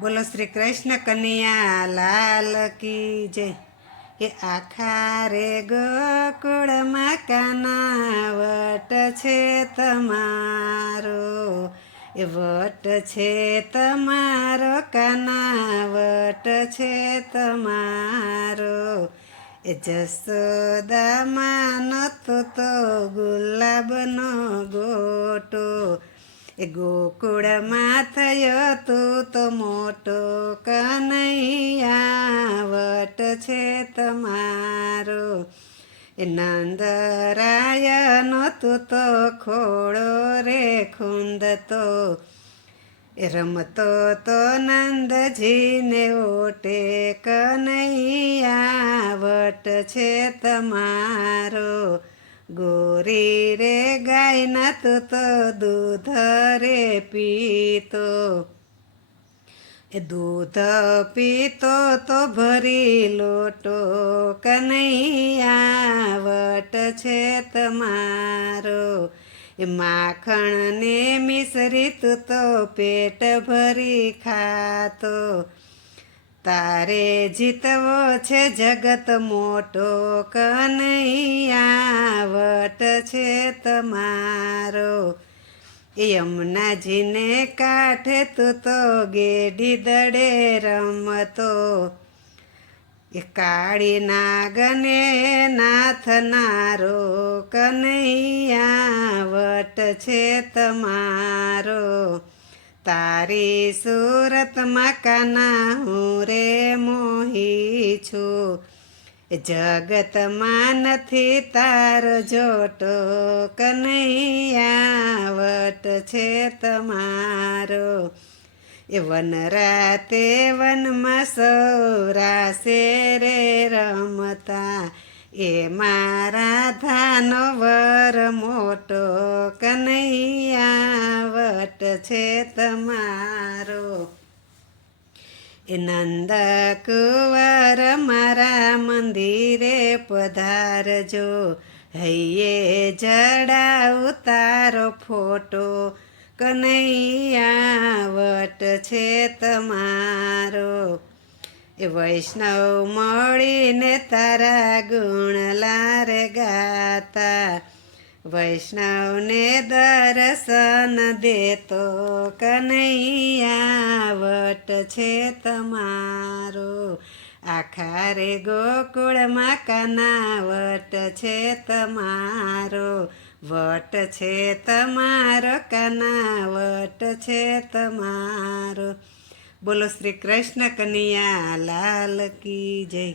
બોલો શ્રી કૃષ્ણ કનૈયા લાલ કી જય. કે આખા રે ગોકુળમાં કાના વટ છે તમારો, એ વટ છે તમારો કાના વટ છે તમારો. એ જસોદામાં નતો તો ગુલાબનો ગોટો, એ ગોકુળમાં થયો તું તો મોટો કનૈયા વટ છે તમારો. એ નંદરાયનો તું તો ખોળો રે ખૂંદતો, એ રમતો તો નંદજીને ઓટે કનૈયા વટ છે તમારો. ગોરી રે ગાયના તું તો દૂધ રે પીતો, એ દૂધ પીતો તો ભરી લોટો કનૈયા વટ છે તમારો. એ માખણ ને મિસરી તું તો પેટ ભરી ખાતો, તારે જીતવો છે જગત મોટો કનૈયા વટ છે તમારો. એ યમુનાજીને કાંઠે તું તો ગેડી દડે રમતો, એ કાળી નાગને નાથનારો કનૈયા વટ છે તમારો. તારી સુરતમાં કાના હું રે મોહી છું, એ જગતમાં નથી તારો જોટો કનૈયા વટ છે તમારો. એ વન રાતે વનમાં સૌરાશે રે રમતા, એ મારા ધાનો વર મોટો કનૈયા વટ છે તમારો. એ નંદ કુંવર મારા મંદિરે પધારજો, હૈયે જડાવું તારો ફોટો કનૈયા વટ છે તમારો. એ વૈષ્ણવ મળીને તારા ગુણ લારે ગાતા, વૈષ્ણવને દર્શન દેતો કનૈયા વટ છે તમારો. આખા રે ગોકુળમાં કાના વટ છે તમારો, વટ છે તમારો કાના વટ છે તમારો. બોલો શ્રી કૃષ્ણ કનૈયા લાલ કી જય.